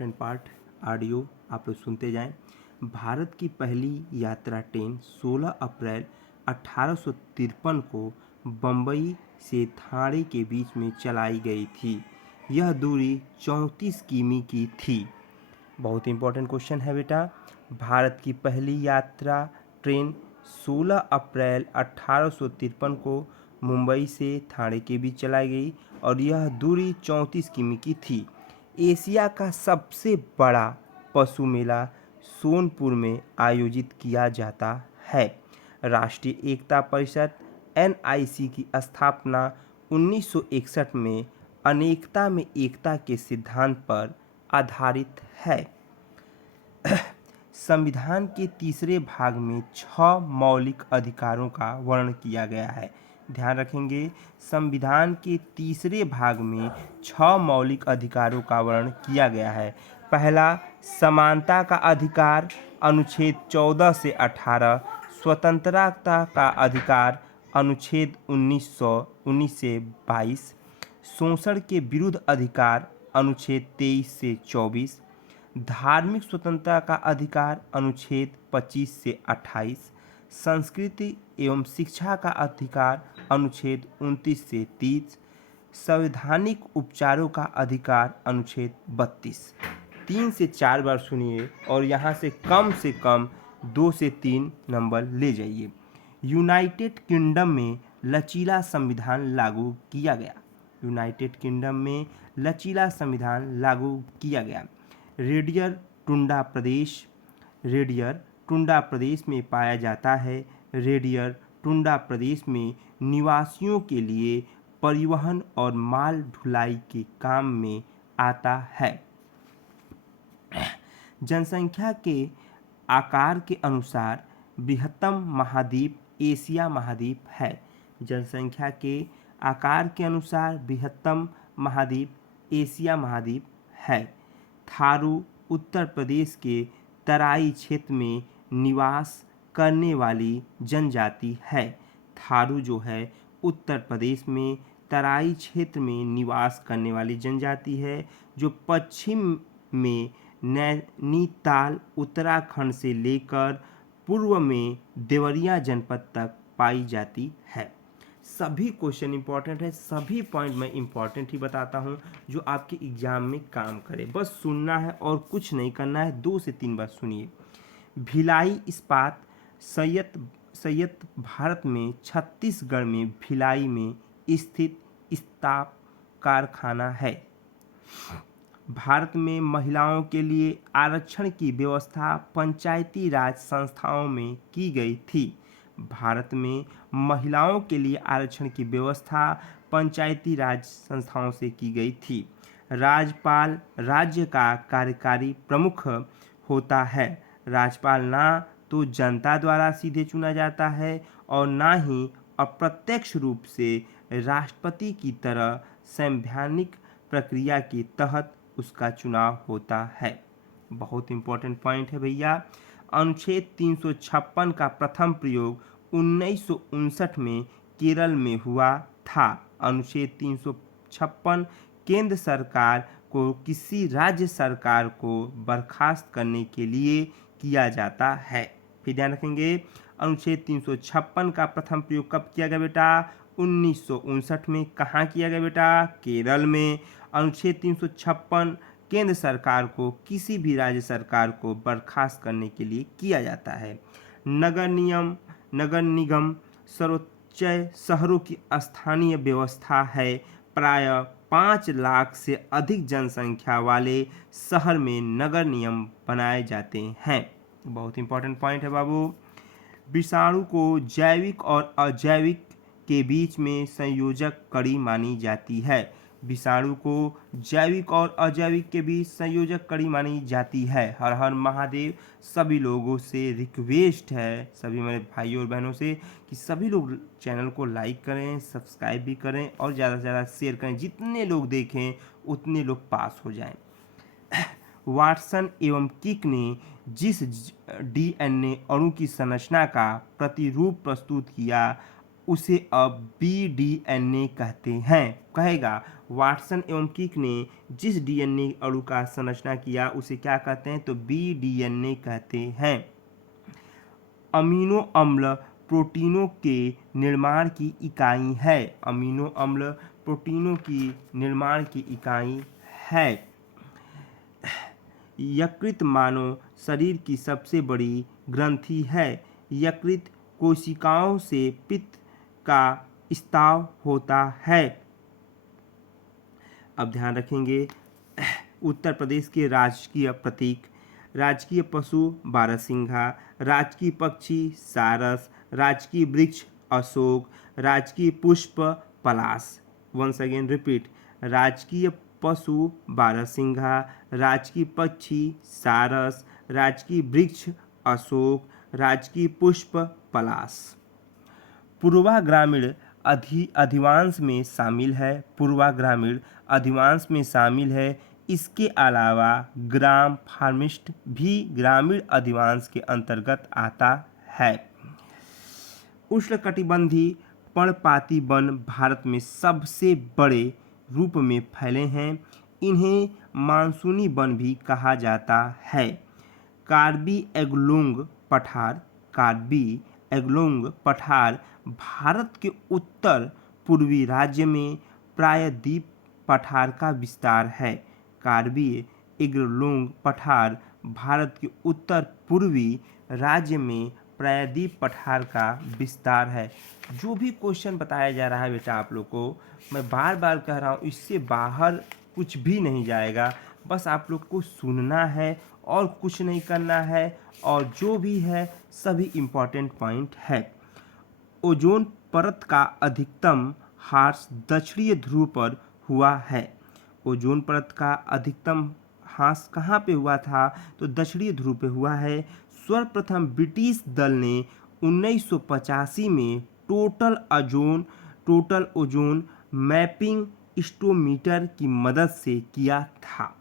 Important part audio आप लोग सुनते जाएं। भारत की पहली यात्रा ट्रेन 16 अप्रैल 1853 को बम्बई से ठाणे के बीच में चलाई गई थी। यह दूरी 34 किमी की थी। बहुत इंपॉर्टेंट क्वेश्चन है बेटा। भारत की पहली यात्रा ट्रेन 16 अप्रैल 1853 को मुंबई से ठाणे के बीच चलाई गई और यह दूरी 34 किमी की थी। एशिया का सबसे बड़ा पशु मेला सोनपुर में आयोजित किया जाता है। राष्ट्रीय एकता परिषद NIC की स्थापना 1961 में अनेकता में एकता के सिद्धांत पर आधारित है। संविधान के तीसरे भाग में 6 मौलिक अधिकारों का वर्णन किया गया है। ध्यान रखेंगे, संविधान के तीसरे भाग में 6 मौलिक अधिकारों का वर्णन किया गया है। पहला, समानता का अधिकार, अनुच्छेद 14 से 18। स्वतंत्रता का अधिकार, अनुच्छेद 19 से 22। शोषण के विरुद्ध अधिकार, अनुच्छेद 23 से 24। धार्मिक स्वतंत्रता का अधिकार, अनुच्छेद 25 से 28। संस्कृति एवं शिक्षा का अधिकार, अनुच्छेद 29 से 30। संवैधानिक उपचारों का अधिकार, अनुच्छेद 32। 3 से 4 बार सुनिए और यहाँ से कम 2 से 3 नंबर ले जाइए। यूनाइटेड किंगडम में लचीला संविधान लागू किया गया। यूनाइटेड किंगडम में लचीला संविधान लागू किया गया। रेडियर टुंडा प्रदेश में पाया जाता है। रेडियर टुंडा प्रदेश में निवासियों के लिए परिवहन और माल ढुलाई के काम में आता है। जनसंख्या के आकार के अनुसार बृहत्तम महाद्वीप एशिया महाद्वीप है। जनसंख्या के आकार के अनुसार बृहत्तम महाद्वीप एशिया महाद्वीप है। थारू उत्तर प्रदेश के तराई क्षेत्र में निवास करने वाली जनजाति है। थारू जो है उत्तर प्रदेश में तराई क्षेत्र में निवास करने वाली जनजाति है, जो पश्चिम में नैनीताल उत्तराखंड से लेकर पूर्व में देवरिया जनपद तक पाई जाती है। सभी क्वेश्चन इंपॉर्टेंट है, सभी पॉइंट मैं इंपॉर्टेंट ही बताता हूँ जो आपके एग्जाम में काम करे। बस सुनना है और कुछ नहीं करना है। 2 से 3 बार सुनिए। भिलाई इस्पात संयंत्र भारत में छत्तीसगढ़ में भिलाई में स्थित इस्पात कारखाना है। भारत में महिलाओं के लिए आरक्षण की व्यवस्था पंचायती राज संस्थाओं में की गई थी। भारत में महिलाओं के लिए आरक्षण की व्यवस्था पंचायती राज संस्थाओं से की गई थी। राज्यपाल राज्य का कार्यकारी प्रमुख होता है। राज्यपाल ना तो जनता द्वारा सीधे चुना जाता है और ना ही अप्रत्यक्ष रूप से राष्ट्रपति की तरह संवैधानिक प्रक्रिया के तहत उसका चुनाव होता है। बहुत इंपॉर्टेंट पॉइंट है भैया। अनुच्छेद 356 का प्रथम प्रयोग 1959 में केरल में हुआ था। अनुच्छेद 356 केंद्र सरकार को किसी राज्य सरकार को बर्खास्त करने के लिए किया जाता है। फिर ध्यान रखेंगे, अनुच्छेद 356 का प्रथम प्रयोग कब किया गया बेटा? 1959 में। कहाँ किया गया बेटा? केरल में। अनुच्छेद 356 केंद्र सरकार को किसी भी राज्य सरकार को बर्खास्त करने के लिए किया जाता है। नगर निगम सर्वोच्च शहरों की स्थानीय व्यवस्था है। प्राय 5 लाख से अधिक जनसंख्या वाले शहर में नगर निगम बनाए जाते हैं। बहुत इंपॉर्टेंट पॉइंट है बाबू। विषाणु को जैविक और अजैविक के बीच में संयोजक कड़ी मानी जाती है। विषाणु को जैविक और अजैविक के बीच संयोजक कड़ी मानी जाती है। हर हर महादेव। सभी लोगों से रिक्वेस्ट है, सभी मेरे भाइयों और बहनों से, कि सभी लोग चैनल को लाइक करें, सब्सक्राइब भी करें और ज़्यादा से ज़्यादा शेयर करें। जितने लोग देखें उतने लोग पास हो जाएं। वाटसन एवं किक ने जिस DNA अणु की संरचना का प्रतिरूप प्रस्तुत किया, उसे अब BDNA कहते हैं। कहेगा वाटसन एवं किक ने जिस DNA अणु का संरचना किया उसे क्या कहते हैं, तो BDNA कहते हैं। अमीनो अम्ल प्रोटीनों के निर्माण की इकाई है। अमीनो अम्ल प्रोटीनों की निर्माण की इकाई है। यकृत मानव शरीर की सबसे बड़ी ग्रंथि है। यकृत कोशिकाओं से पित्त का स्राव होता है। अब ध्यान रखेंगे उत्तर प्रदेश के राजकीय प्रतीक, राजकीय पशु बारहसिंघा, राजकीय पक्षी सारस, राजकीय वृक्ष अशोक, राजकीय पुष्प पलाश। वंस अगेन रिपीट, राजकीय पशु बारहसिंघा, राजकीय पक्षी सारस, राजकीय वृक्ष अशोक, राजकीय पुष्प पलाश। पूर्वा ग्रामीण अधिवांश में शामिल है। पूर्वा ग्रामीण अधिवांश में शामिल है। इसके अलावा ग्राम फार्मिस्ट भी ग्रामीण अधिवांश के अंतर्गत आता है। उष्णकटिबंधीय पर्णपाती वन भारत में सबसे बड़े रूप में फैले हैं। इन्हें मानसूनी वन भी कहा जाता है। कार्बी एंगलोंग पठार, कार्बी एंगलोंग पठार भारत के उत्तर पूर्वी राज्य में प्रायद्वीप पठार का विस्तार है। कार्बी एंगलोंग पठार भारत के उत्तर पूर्वी राज्य में प्रायद्वीप पठार का विस्तार है। जो भी क्वेश्चन बताया जा रहा है बेटा आप लोग को, मैं बार बार कह रहा हूँ, इससे बाहर कुछ भी नहीं जाएगा। बस आप लोग को सुनना है और कुछ नहीं करना है, और जो भी है सभी इम्पॉर्टेंट पॉइंट है। ओजोन परत का अधिकतम ह्रास दक्षिणीय ध्रुव पर हुआ है। ओजोन परत का अधिकतम ह्रास कहाँ पे हुआ था, तो दक्षिणीय ध्रुव पे हुआ है। सर्वप्रथम ब्रिटिश दल ने 1985 में टोटल ओजोन मैपिंग स्टोमीटर की मदद से किया था।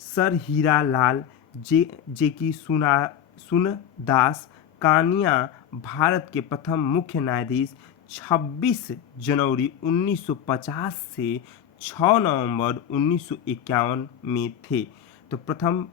सर हीरा लाल जेकी सुनदास कानिया भारत के प्रथम मुख्य न्यायाधीश 26 जनवरी 1950 से 6 नवंबर 1951 में थे। तो प्रथम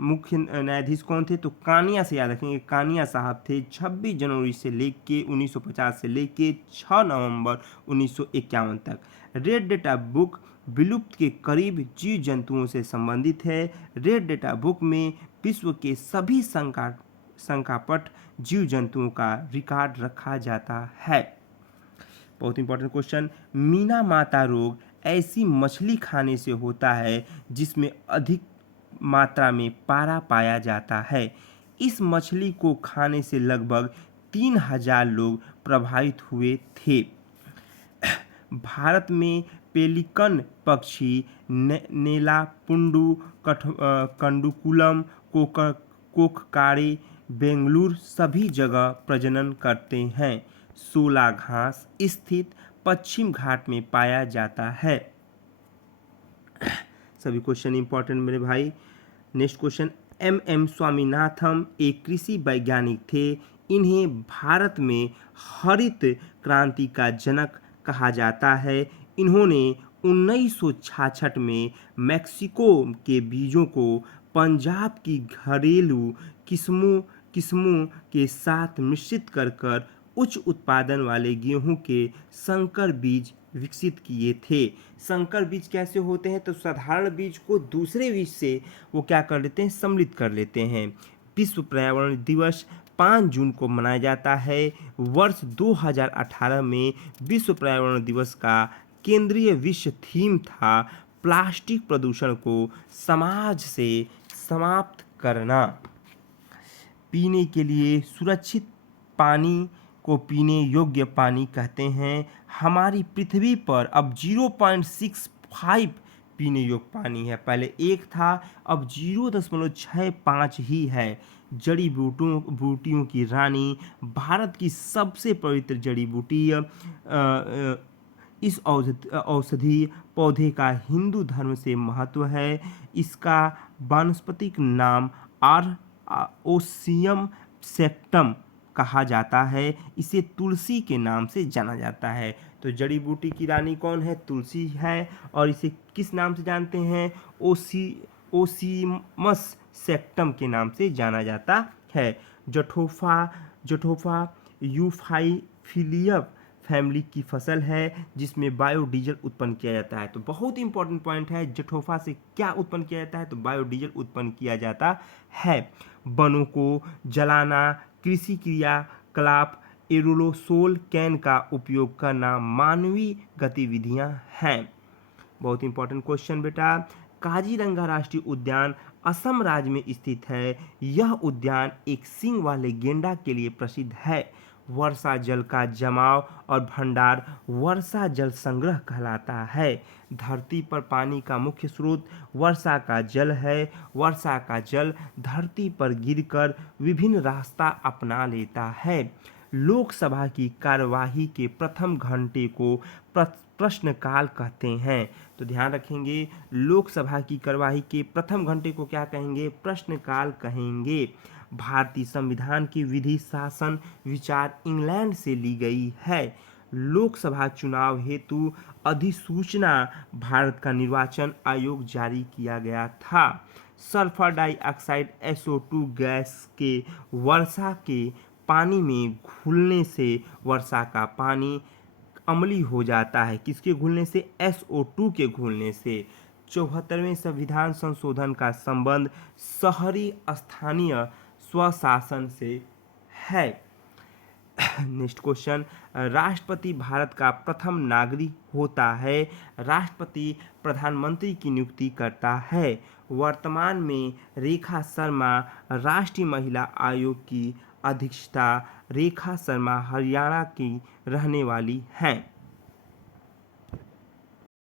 मुख्य न्यायाधीश कौन थे, तो कानिया से याद रखेंगे, कानिया साहब थे। 26 जनवरी से लेके 1950 से लेके 6 नवंबर 1951 तक। रेड डेटा बुक विलुप्त के करीब जीव जंतुओं से संबंधित है। रेड डेटा बुक में विश्व के सभी संकापट जीव जंतुओं का रिकॉर्ड रखा जाता है। बहुत इंपॉर्टेंट क्वेश्चन, मीना माता रोग ऐसी मछली खाने से होता है जिसमें अधिक मात्रा में पारा पाया जाता है। इस मछली को खाने से लगभग 3000 लोग प्रभावित हुए थे। भारत में पेलिकन पक्षी नेलापुंडू, कंडुकुलम, कोककारे, बेंगलुरु सभी जगह प्रजनन करते हैं। सोला घास स्थित पश्चिम घाट में पाया जाता है। सभी क्वेश्चन इंपॉर्टेंट मेरे भाई। नेक्स्ट क्वेश्चन, M स्वामीनाथन एक कृषि वैज्ञानिक थे। इन्हें भारत में हरित क्रांति का जनक कहा जाता है। इन्होंने 1966 में मैक्सिको के बीजों को पंजाब की घरेलू किस्मों के साथ मिश्रित कर उच्च उत्पादन वाले गेहूं के संकर बीज विकसित किए थे। संकर बीज कैसे होते हैं, तो साधारण बीज को दूसरे बीज से वो क्या कर लेते हैं, सम्मिलित कर लेते हैं। विश्व पर्यावरण दिवस 5 जून को मनाया जाता है। वर्ष 2018 में विश्व पर्यावरण दिवस का केंद्रीय विषय थीम था प्लास्टिक प्रदूषण को समाज से समाप्त करना। पीने के लिए सुरक्षित पानी को पीने योग्य पानी कहते हैं। हमारी पृथ्वी पर अब 0.65 पीने योग्य पानी है। पहले 1 था, अब 0.65 ही है। जड़ी बूटियों की रानी, भारत की सबसे पवित्र जड़ी बूटी। इस औषधि पौधे का हिंदू धर्म से महत्व है। इसका वानस्पतिक नाम ओसियम सेक्टम कहा जाता है। इसे तुलसी के नाम से जाना जाता है। तो जड़ी बूटी की रानी कौन है? तुलसी है। और इसे किस नाम से जानते हैं? ओसीमस सेक्टम के नाम से जाना जाता है। जठोफा यूफाइफिलिया फैमिली की फसल है जिसमें बायोडीजल उत्पन्न किया जाता है। तो बहुत इंपॉर्टेंट पॉइंट है, जठोफा से क्या उत्पन्न किया जाता है? तो बायोडीजल उत्पन्न किया जाता है। वनों को जलाना, कृषि क्रियाकलाप, एरोसोल कैन का उपयोग करना मानवीय गतिविधियां हैं। बहुत इंपॉर्टेंट क्वेश्चन बेटा। काजीरंगा राष्ट्रीय उद्यान असम राज्य में स्थित है। यह उद्यान एक सींग वाले गेंडा के लिए प्रसिद्ध है। वर्षा जल का जमाव और भंडार वर्षा जल संग्रह कहलाता है। धरती पर पानी का मुख्य स्रोत वर्षा का जल है। वर्षा का जल धरती पर गिरकर विभिन्न रास्ता अपना लेता है। लोकसभा की कार्यवाही के प्रथम घंटे को प्रश्नकाल कहते हैं। तो ध्यान रखेंगे, लोकसभा की कार्यवाही के प्रथम घंटे को क्या कहेंगे? प्रश्नकाल कहेंगे। भारतीय संविधान की विधि शासन विचार इंग्लैंड से ली गई है। लोकसभा चुनाव हेतु अधिसूचना भारत का निर्वाचन आयोग जारी किया गया था। सल्फर डाइऑक्साइड SO2 गैस के वर्षा के पानी में घुलने से वर्षा का पानी अम्लीय हो जाता है। किसके घुलने से? SO2 के घुलने से। 74वें संविधान संशोधन का संबंध शहरी स्थानीय स्वशासन से है। नेक्स्ट क्वेश्चन, राष्ट्रपति भारत का प्रथम नागरिक होता है। राष्ट्रपति प्रधानमंत्री की नियुक्ति करता है। वर्तमान में रेखा शर्मा राष्ट्रीय महिला आयोग की अध्यक्षता। रेखा शर्मा हरियाणा की रहने वाली हैं।